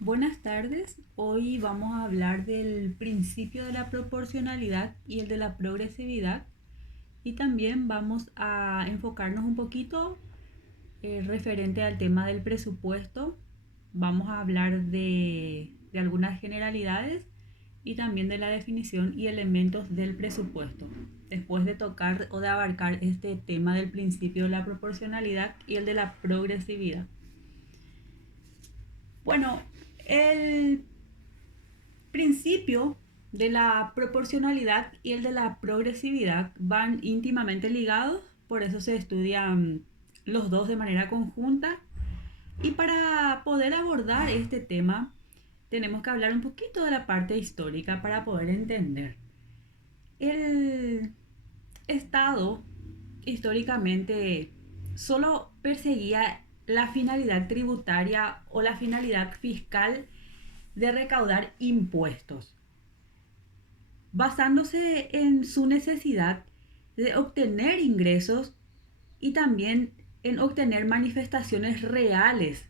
Buenas tardes, hoy vamos a hablar del principio de la proporcionalidad y el de la progresividad y también vamos a enfocarnos un poquito referente al tema del presupuesto. Vamos a hablar de algunas generalidades y también de la definición y elementos del presupuesto. Después de tocar o de abarcar este tema del principio de la proporcionalidad y el de la progresividad. Bueno, el principio de la proporcionalidad y el de la progresividad van íntimamente ligados, por eso se estudian los dos de manera conjunta. Y para poder abordar este tema, tenemos que hablar un poquito de la parte histórica para poder entender. El Estado históricamente solo perseguía la finalidad tributaria o la finalidad fiscal de recaudar impuestos, basándose en su necesidad de obtener ingresos y también en obtener manifestaciones reales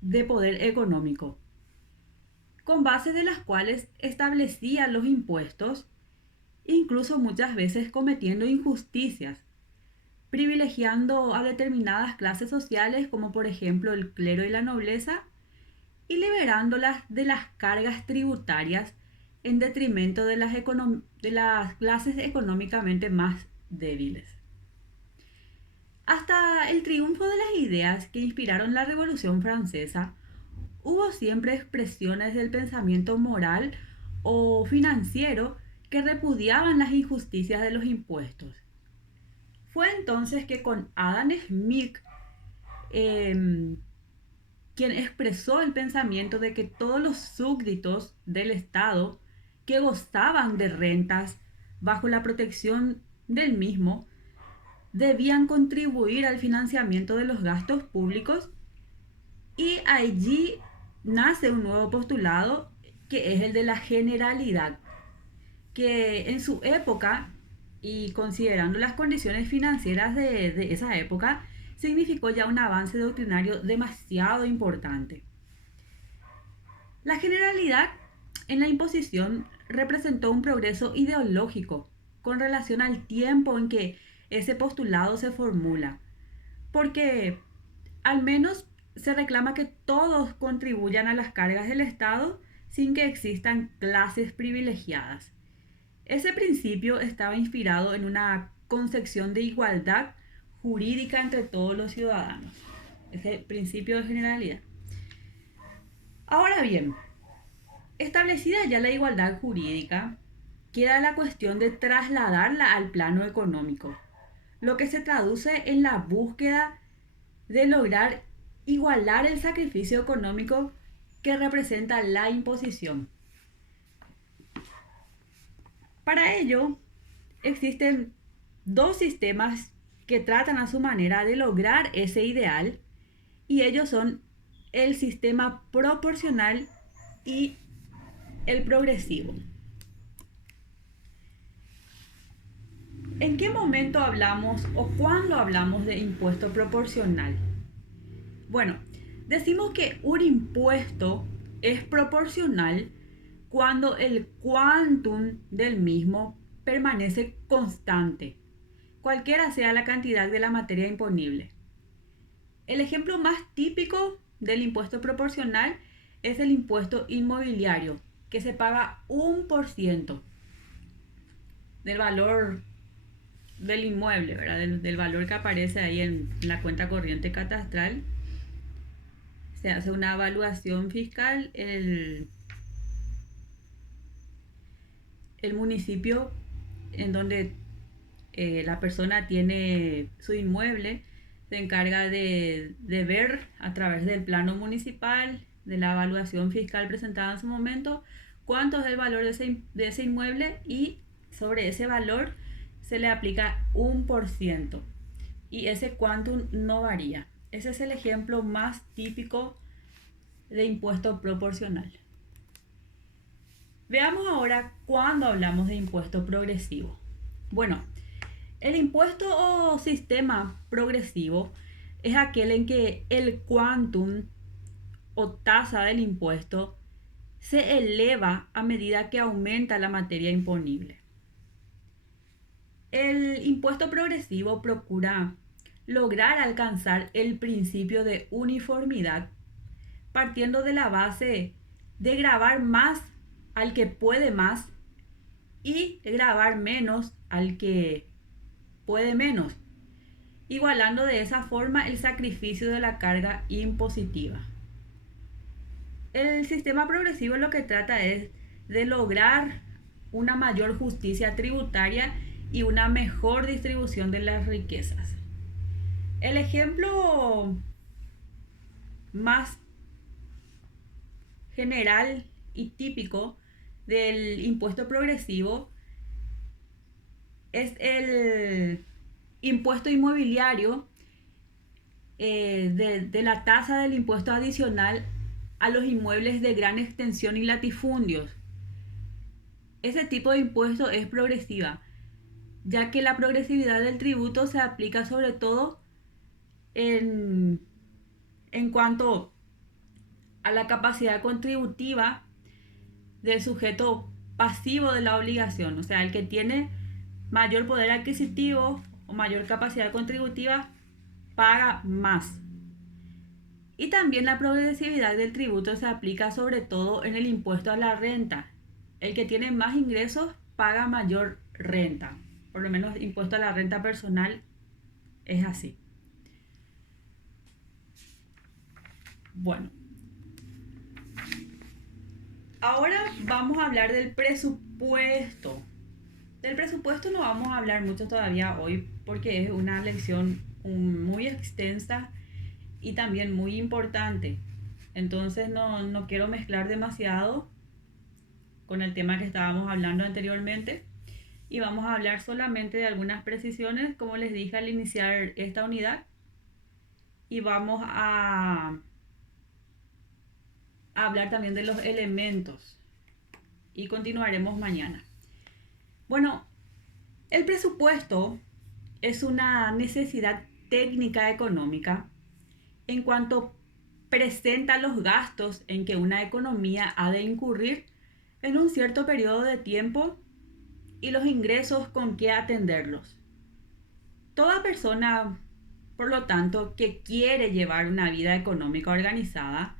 de poder económico, con base de las cuales establecía los impuestos, incluso muchas veces cometiendo injusticias, privilegiando a determinadas clases sociales como por ejemplo el clero y la nobleza y liberándolas de las cargas tributarias en detrimento de las clases económicamente más débiles. Hasta el triunfo de las ideas que inspiraron la Revolución Francesa, hubo siempre expresiones del pensamiento moral o financiero que repudiaban las injusticias de los impuestos. Fue entonces que con Adam Smith, eh, quien expresó el pensamiento de que todos los súbditos del Estado que gozaban de rentas bajo la protección del mismo debían contribuir al financiamiento de los gastos públicos, y allí nace un nuevo postulado que es el de la generalidad, que en su época y considerando las condiciones financieras de esa época, significó ya un avance doctrinario demasiado importante. La generalidad en la imposición representó un progreso ideológico con relación al tiempo en que ese postulado se formula, porque al menos se reclama que todos contribuyan a las cargas del Estado sin que existan clases privilegiadas. Ese principio estaba inspirado en una concepción de igualdad jurídica entre todos los ciudadanos. Ese principio de generalidad. Ahora bien, establecida ya la igualdad jurídica, queda la cuestión de trasladarla al plano económico, lo que se traduce en la búsqueda de lograr igualar el sacrificio económico que representa la imposición. Para ello, existen dos sistemas que tratan a su manera de lograr ese ideal, y ellos son el sistema proporcional y el progresivo. ¿En qué momento hablamos o cuándo hablamos de impuesto proporcional? Bueno, decimos que un impuesto es proporcional cuando el quantum del mismo permanece constante, cualquiera sea la cantidad de la materia imponible. El ejemplo más típico del impuesto proporcional es el impuesto inmobiliario, que se paga 1% del valor del inmueble, ¿verdad? Del valor que aparece ahí en la cuenta corriente catastral. Se hace una evaluación fiscal, el municipio en donde la persona tiene su inmueble se encarga de ver a través del plano municipal, de la evaluación fiscal presentada en su momento, cuánto es el valor de ese inmueble, y sobre ese valor se le aplica 1% y ese quantum no varía. Ese es el ejemplo más típico de impuesto proporcional. Veamos ahora cuándo hablamos de impuesto progresivo. Bueno, el impuesto o sistema progresivo es aquel en que el quantum o tasa del impuesto se eleva a medida que aumenta la materia imponible. El impuesto progresivo procura lograr alcanzar el principio de uniformidad partiendo de la base de gravar más al que puede más y gravar menos al que puede menos, igualando de esa forma el sacrificio de la carga impositiva. El sistema progresivo lo que trata es de lograr una mayor justicia tributaria y una mejor distribución de las riquezas. El ejemplo más general y típico del impuesto progresivo es el impuesto inmobiliario, de la tasa del impuesto adicional a los inmuebles de gran extensión y latifundios. Ese tipo de impuesto es progresiva, ya que la progresividad del tributo se aplica sobre todo en cuanto a la capacidad contributiva del sujeto pasivo de la obligación, o sea, el que tiene mayor poder adquisitivo o mayor capacidad contributiva paga más. Y también la progresividad del tributo se aplica sobre todo en el impuesto a la renta. El que tiene más ingresos paga mayor renta. Por lo menos impuesto a la renta personal es así. Bueno, ahora vamos a hablar del presupuesto. Del presupuesto no vamos a hablar mucho todavía hoy porque es una lección muy extensa y también muy importante. Entonces no quiero mezclar demasiado con el tema que estábamos hablando anteriormente y vamos a hablar solamente de algunas precisiones, como les dije al iniciar esta unidad, y vamos a hablar también de los elementos y continuaremos mañana. Bueno, el presupuesto es una necesidad técnica económica en cuanto presenta los gastos en que una economía ha de incurrir en un cierto periodo de tiempo y los ingresos con que atenderlos. Toda persona, por lo tanto, que quiere llevar una vida económica organizada,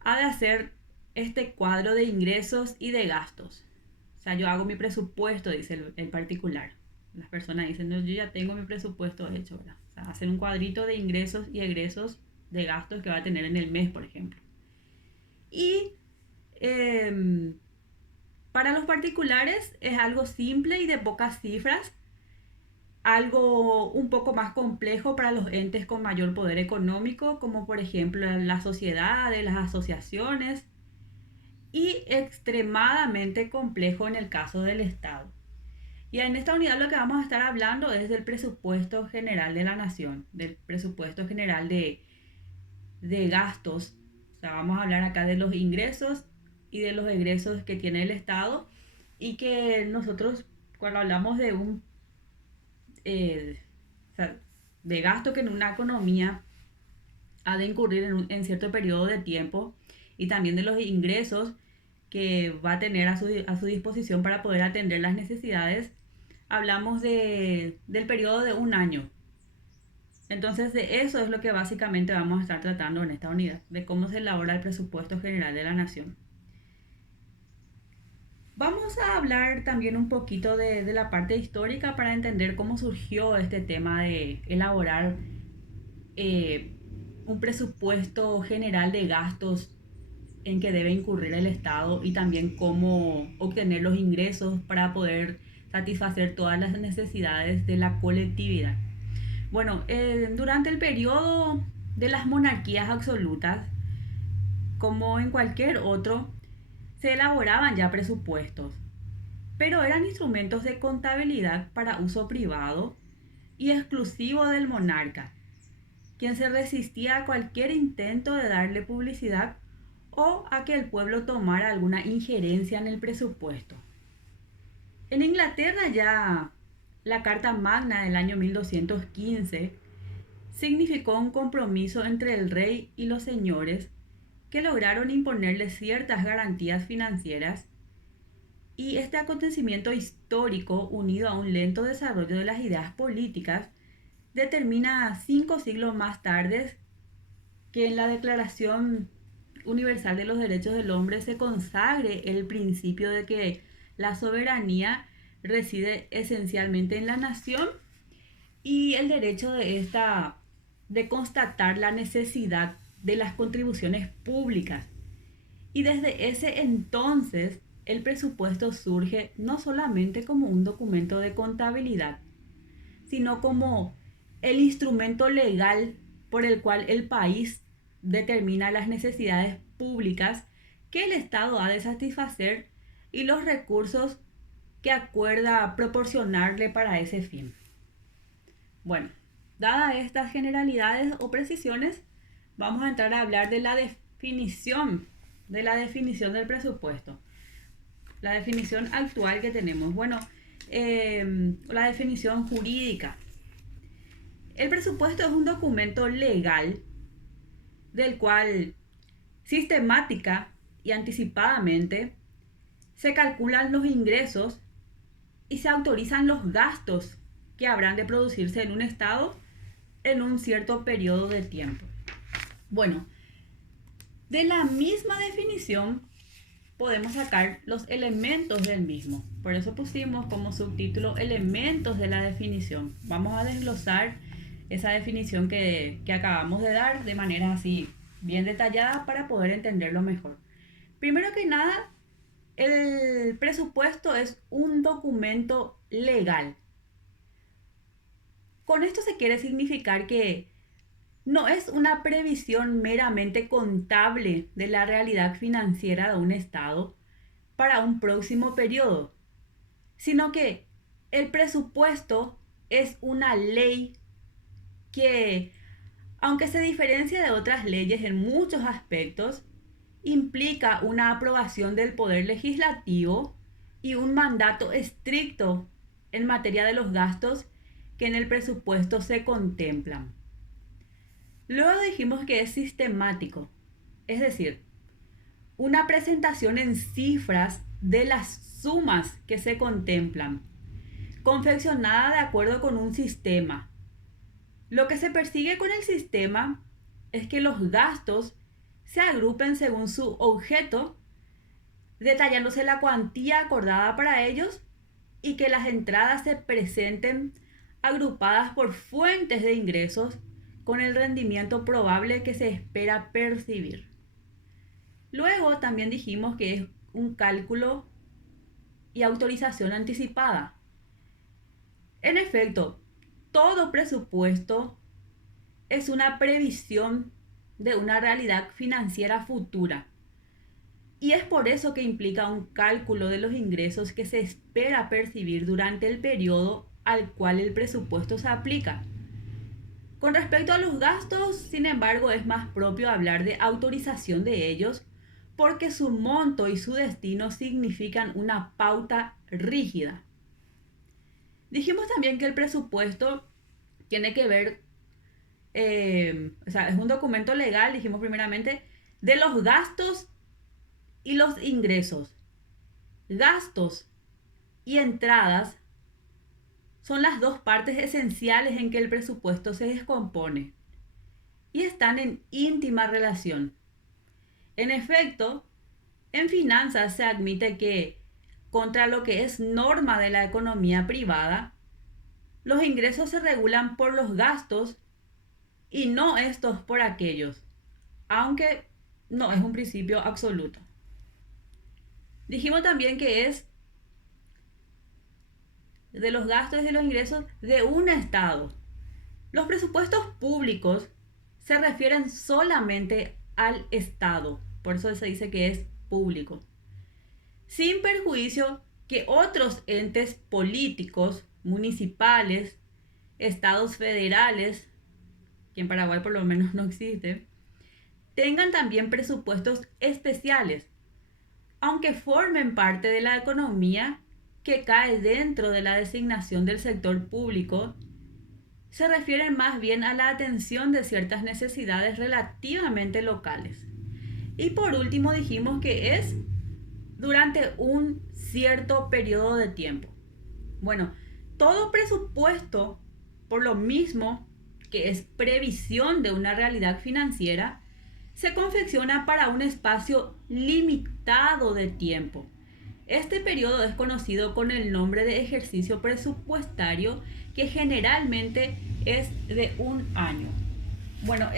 ha de hacer este cuadro de ingresos y de gastos. O sea, yo hago mi presupuesto, dice el particular. Las personas dicen, no, yo ya tengo mi presupuesto hecho, ¿verdad? O sea, hacen un cuadrito de ingresos y egresos de gastos que va a tener en el mes, por ejemplo. Y para los particulares es algo simple y de pocas cifras, algo un poco más complejo para los entes con mayor poder económico, como por ejemplo las sociedades, las asociaciones, y extremadamente complejo en el caso del Estado. Y en esta unidad lo que vamos a estar hablando es del presupuesto general de la nación, del presupuesto general de gastos. O sea, vamos a hablar acá de los ingresos y de los egresos que tiene el Estado, y que nosotros cuando hablamos de o sea, de gasto que en una economía ha de incurrir en cierto periodo de tiempo, y también de los ingresos que va a tener a su disposición para poder atender las necesidades, hablamos del periodo de un año. Entonces de eso es lo que básicamente vamos a estar tratando en esta unidad, de cómo se elabora el presupuesto general de la nación. Vamos a hablar también un poquito de la parte histórica para entender cómo surgió este tema de elaborar un presupuesto general de gastos en que debe incurrir el Estado, y también cómo obtener los ingresos para poder satisfacer todas las necesidades de la colectividad. Bueno, durante el periodo de las monarquías absolutas, como en cualquier otro, se elaboraban ya presupuestos, pero eran instrumentos de contabilidad para uso privado y exclusivo del monarca, quien se resistía a cualquier intento de darle publicidad o a que el pueblo tomara alguna injerencia en el presupuesto. En Inglaterra ya la Carta Magna del año 1215 significó un compromiso entre el rey y los señores que lograron imponerle ciertas garantías financieras, y este acontecimiento histórico, unido a un lento desarrollo de las ideas políticas, determina 5 siglos más tarde que en la Declaración Universal de los Derechos del Hombre se consagre el principio de que la soberanía reside esencialmente en la nación y el derecho de esta de constatar la necesidad de las contribuciones públicas. Y desde ese entonces el presupuesto surge no solamente como un documento de contabilidad, sino como el instrumento legal por el cual el país determina las necesidades públicas que el Estado ha de satisfacer y los recursos que acuerda proporcionarle para ese fin. Bueno, dadas estas generalidades o precisiones, vamos a entrar a hablar de la definición del presupuesto. La definición actual que tenemos. Bueno, la definición jurídica. El presupuesto es un documento legal del cual sistemática y anticipadamente se calculan los ingresos y se autorizan los gastos que habrán de producirse en un estado en un cierto periodo de tiempo. Bueno, de la misma definición podemos sacar los elementos del mismo. Por eso pusimos como subtítulo elementos de la definición. Vamos a desglosar esa definición que acabamos de dar de manera así bien detallada para poder entenderlo mejor. Primero que nada, el presupuesto es un documento legal. Con esto se quiere significar que no es una previsión meramente contable de la realidad financiera de un Estado para un próximo periodo, sino que el presupuesto es una ley que, aunque se diferencia de otras leyes en muchos aspectos, implica una aprobación del Poder Legislativo y un mandato estricto en materia de los gastos que en el presupuesto se contemplan. Luego dijimos que es sistemático, es decir, una presentación en cifras de las sumas que se contemplan, confeccionada de acuerdo con un sistema. Lo que se persigue con el sistema es que los gastos se agrupen según su objeto, detallándose la cuantía acordada para ellos, y que las entradas se presenten agrupadas por fuentes de ingresos con el rendimiento probable que se espera percibir. Luego también dijimos que es un cálculo y autorización anticipada. En efecto, todo presupuesto es una previsión de una realidad financiera futura. Y es por eso que implica un cálculo de los ingresos que se espera percibir durante el periodo al cual el presupuesto se aplica. Con respecto a los gastos, sin embargo, es más propio hablar de autorización de ellos porque su monto y su destino significan una pauta rígida. Dijimos también que el presupuesto tiene que ver, es un documento legal, dijimos primeramente, de los gastos y los ingresos. Gastos y entradas son las dos partes esenciales en que el presupuesto se descompone y están en íntima relación. En efecto, en finanzas se admite que, contra lo que es norma de la economía privada, los ingresos se regulan por los gastos y no estos por aquellos, aunque no es un principio absoluto. Dijimos también que es de los gastos y de los ingresos de un Estado. Los presupuestos públicos se refieren solamente al Estado, por eso se dice que es público, sin perjuicio que otros entes políticos, municipales, estados federales, que en Paraguay por lo menos no existe, tengan también presupuestos especiales, aunque formen parte de la economía que cae dentro de la designación del sector público, se refieren más bien a la atención de ciertas necesidades relativamente locales. Y por último dijimos que es durante un cierto periodo de tiempo. Bueno, todo presupuesto, por lo mismo que es previsión de una realidad financiera, se confecciona para un espacio limitado de tiempo. Este periodo es conocido con el nombre de ejercicio presupuestario, que generalmente es de un año. Bueno,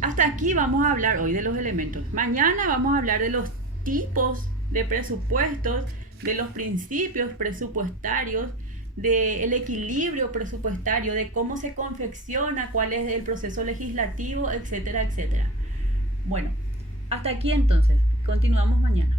hasta aquí vamos a hablar hoy de los elementos. Mañana vamos a hablar de los tipos de presupuestos, de los principios presupuestarios, del equilibrio presupuestario, de cómo se confecciona, cuál es el proceso legislativo, etcétera, etcétera. Bueno, hasta aquí entonces. Continuamos mañana.